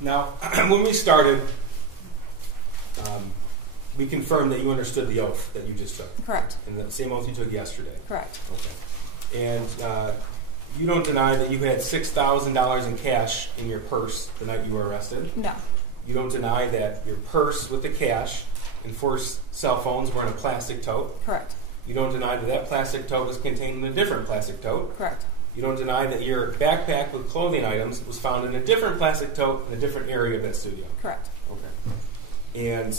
Now, when we started, we confirmed that you understood the oath that you just took. Correct. And the same oath you took yesterday. Correct. Okay. And you don't deny that you had $6,000 in cash in your purse the night you were arrested? No. You don't deny that your purse with the cash and 4 cell phones were in a plastic tote? Correct. You don't deny that that plastic tote was contained in a different plastic tote? Correct. You don't deny that your backpack with clothing items was found in a different plastic tote in a different area of that studio? Correct. Okay. And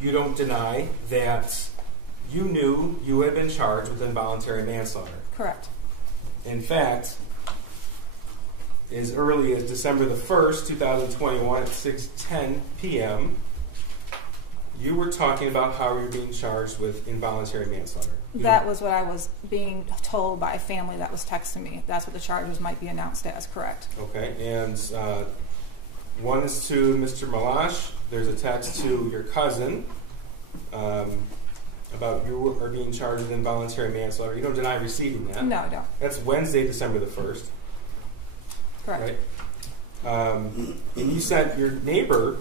you don't deny that you knew you had been charged with involuntary manslaughter? Correct. In fact, as early as December the 1st, 2021 at 6:10 p.m., you were talking about how you were being charged with involuntary manslaughter. That was what I was being told by a family that was texting me. That's what the charges might be announced as, correct. Okay, and one is to Mr. Malash. There's a text to your cousin about you are being charged with involuntary manslaughter. You don't deny receiving that? No, I don't. That's Wednesday, December the 1st. Correct. Right? And you sent your neighbor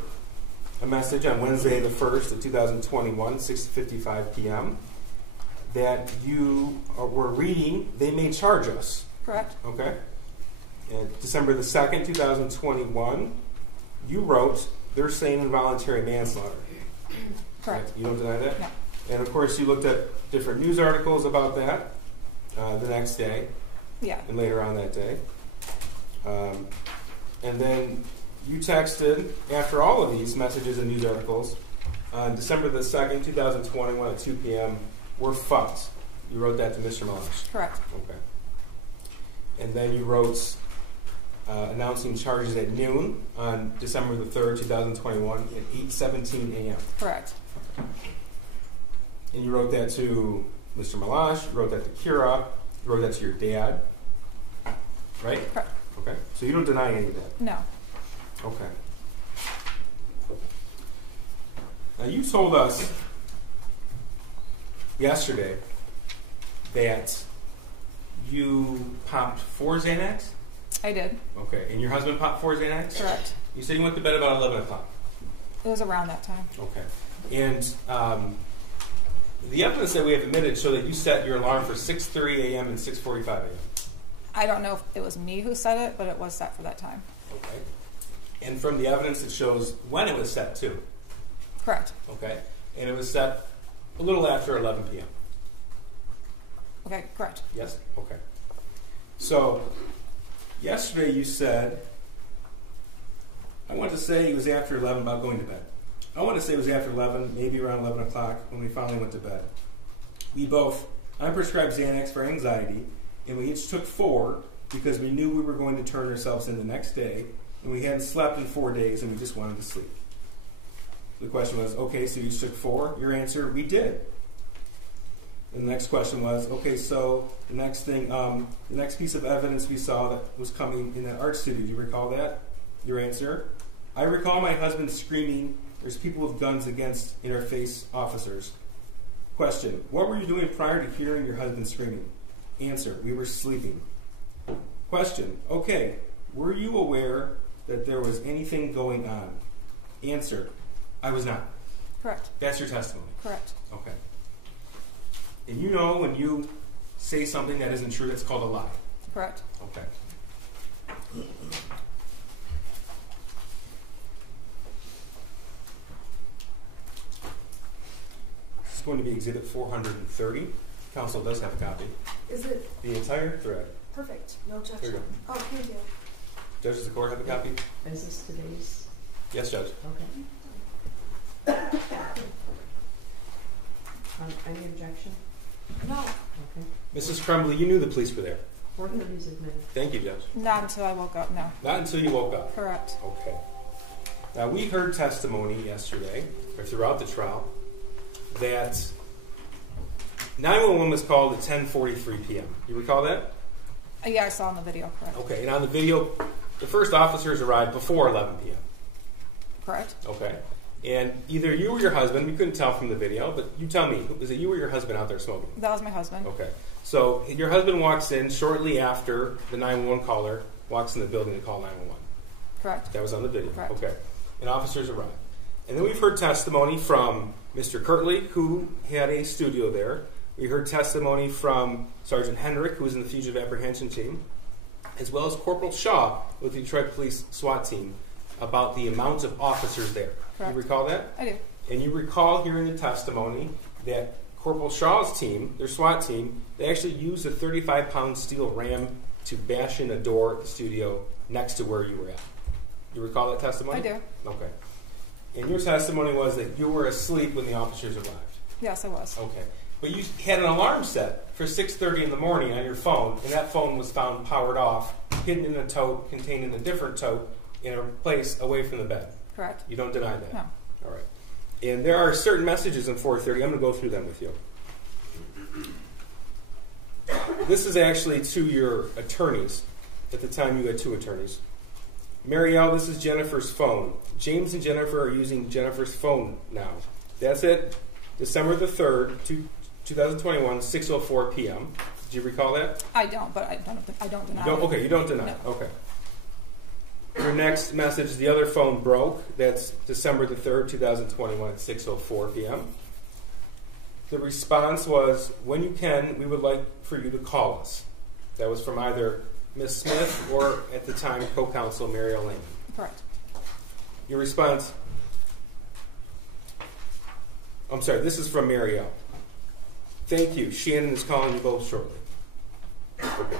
a message on Wednesday the 1st of 2021, 6:55 p.m., that you were reading, they may charge us. Correct. Okay? And December the 2nd, 2021, you wrote, they're saying involuntary manslaughter. Correct. Right? You don't deny that? No. And of course, you looked at different news articles about that the next day. Yeah. And later on that day. And then you texted, after all of these messages and news articles, on December the 2nd, 2021 at 2 p.m., we're fucked. You wrote that to Mr. Malash. Correct. Okay. And then you wrote announcing charges at noon on December the 3rd, 2021 at 8:17 a.m. Correct. And you wrote that to Mr. Malash, you wrote that to Kira, you wrote that to your dad, right? Correct. Okay. So you don't deny any of that? No. Okay. Now you told us yesterday that you popped 4 Xanax? I did. Okay. And your husband popped 4 Xanax? Correct. You said you went to bed about 11 o'clock? It was around that time. Okay. And the evidence that we have admitted show that you set your alarm for 6:30 a.m. and 6:45 a.m. I don't know if it was me who set it, but it was set for that time. Okay. And from the evidence, it shows when it was set, too. Correct. Okay. And it was set a little after 11 p.m. Okay, correct. Yes? Okay. So, yesterday you said, I want to say it was after 11 about going to bed. I want to say it was after 11, maybe around 11 o'clock when we finally went to bed. I prescribed Xanax for anxiety, and we each took 4 because we knew we were going to turn ourselves in the next day, and we hadn't slept in 4 days, and we just wanted to sleep. The question was, okay, so you each took 4? Your answer, we did. And the next question was, okay, so the next thing, the next piece of evidence we saw that was coming in that art studio, do you recall that? Your answer, I recall my husband screaming, "There's people with guns against interface officers." Question, what were you doing prior to hearing your husband screaming? Answer, we were sleeping. Question, okay, were you aware that there was anything going on? Answer, I was not. Correct. That's your testimony? Correct. Okay. And you know when you say something that isn't true, it's called a lie? Correct. Okay. This is going to be Exhibit 430. Council does have a copy. Is it The entire thread. perfect? No There you objection. go. Oh, thank you. Judges of the court have a copy? Is this today's? Yes, Judge. Okay. Any objection? No. Okay. Mrs. Crumbly, you knew the police were there. 430 is admitted. Thank you, Judge. Not until I woke up, no. Not until you woke up. Correct. Okay. Now, we heard testimony yesterday, or throughout the trial, that 911 was called at 10:43 p.m. You recall that? Yeah, I saw in the video, correct. Okay, and on the video, the first officers arrived before 11 p.m. Correct. Okay. And either you or your husband, we couldn't tell from the video, but you tell me, was it you or your husband out there smoking? That was my husband. Okay. So your husband walks in shortly after the 911 caller walks in the building to call 911. Correct. That was on the video. Correct. Okay. And officers arrived. And then we've heard testimony from Mr. Kirtley, who had a studio there. We heard testimony from Sergeant Henrik, who was in the fugitive apprehension team, as well as Corporal Shaw with the Detroit Police SWAT team, about the amount of officers there. Correct. You recall that? I do. And you recall hearing the testimony that Corporal Shaw's team, their SWAT team, they actually used a 35-pound steel ram to bash in a door at the studio next to where you were at. You recall that testimony? I do. Okay. And your testimony was that you were asleep when the officers arrived. Yes, I was. Okay. But you had an alarm set for 6:30 in the morning on your phone, and that phone was found powered off, hidden in a tote, contained in a different tote, in a place away from the bed. Correct. You don't deny that? No. All right. And there are certain messages in 430. I'm going to go through them with you. This is actually to your attorneys. At the time, you had 2 attorneys. Marielle, this is Jennifer's phone. James and Jennifer are using Jennifer's phone now. That's it. December the 3rd, 2021, 6:04 p.m. Do you recall that? I don't, but I don't deny it. Okay, you don't deny it. Okay. Your next message, the other phone broke. That's December the 3rd, 2021 at 6:04 p.m. The response was, when you can, we would like for you to call us. That was from either Ms. Smith or, at the time, co-counsel Marielle Lehman. Correct. Your response, I'm sorry, this is from Marielle. Thank you. Shannon is calling you both shortly. Okay.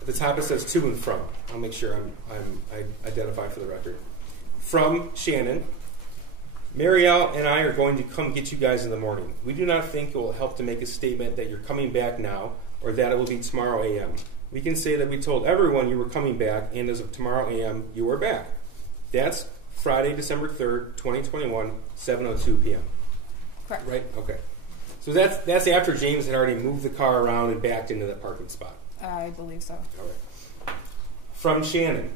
At the top it says to and from. I'll make sure I identify for the record. From Shannon, Marielle and I are going to come get you guys in the morning. We do not think it will help to make a statement that you're coming back now or that it will be tomorrow a.m. We can say that we told everyone you were coming back, and as of tomorrow a.m., you are back. That's Friday, December 3rd, 2021, 7:02 p.m. Correct. Right? Okay. So that's after James had already moved the car around and backed into that parking spot. I believe so. All right. From Shannon,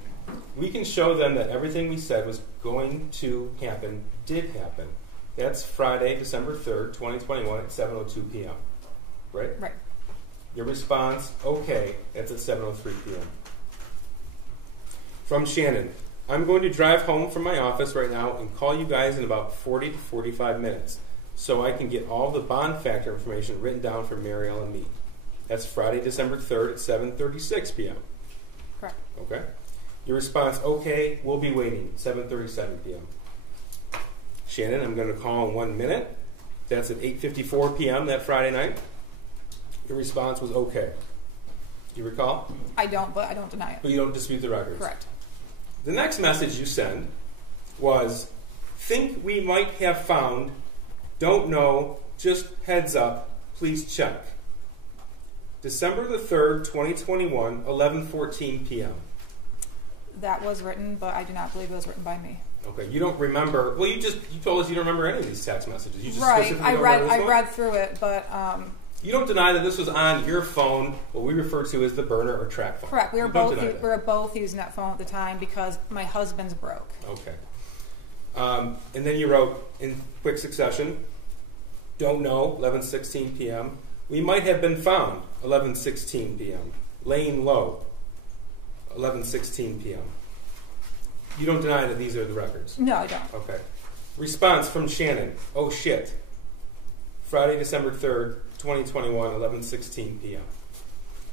we can show them that everything we said was going to happen did happen. That's Friday, December 3rd, 2021 at 7:02 p.m. Right? Right. Your response, okay, that's at 7:03 p.m. From Shannon, I'm going to drive home from my office right now and call you guys in about 40 to 45 minutes so I can get all the bond factor information written down for Marielle and me. That's Friday, December 3rd at 7:36 p.m. Correct. Okay? Your response, okay, we'll be waiting, 7:37 p.m. Shannon, I'm going to call in 1 minute. That's at 8:54 p.m. that Friday night. Your response was okay. Do you recall? I don't, but I don't deny it. But you don't dispute the records? Correct. The next message you send was, think we might have found, don't know, just heads up, please check. December the 3rd, 2021, 11:14 p.m. That was written, but I do not believe it was written by me. Okay, you don't remember. Well, you told us you don't remember any of these text messages. You just Right. specifically I remember this one? read through it, but You don't deny that this was on your phone, what we refer to as the burner or track phone. correct. We You don't were deny that. both using that phone at the time because my husband's broke. Okay. And then you wrote in quick succession, don't know, 11:16 p.m. We might have been found, 11:16 p.m. Laying low, 11:16 p.m. You don't deny that these are the records? No, I don't. Okay. Response from Shannon, oh shit. Friday, December 3rd, 2021, 11:16 p.m.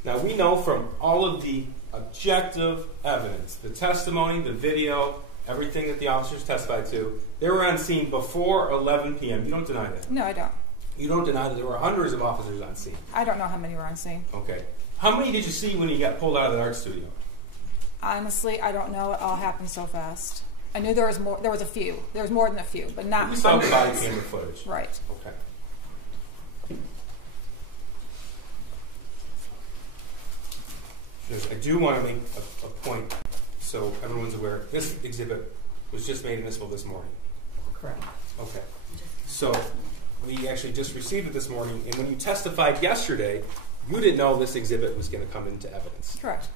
Now, we know from all of the objective evidence, the testimony, the video, everything that the officers testified to, they were on scene before 11 p.m. You don't deny that? No, I don't. You don't deny that there were hundreds of officers on scene? I don't know how many were on scene. Okay. How many did you see when you got pulled out of the art studio? Honestly, I don't know. It all happened so fast. I knew there was more. There was a few. There was more than a few, but not You saw the body hundreds. camera footage. Right. Okay. I do want to make a point so everyone's aware. This exhibit was just made admissible this morning. Correct. Okay. So we actually just received it this morning, and when you testified yesterday, you didn't know this exhibit was going to come into evidence. Correct.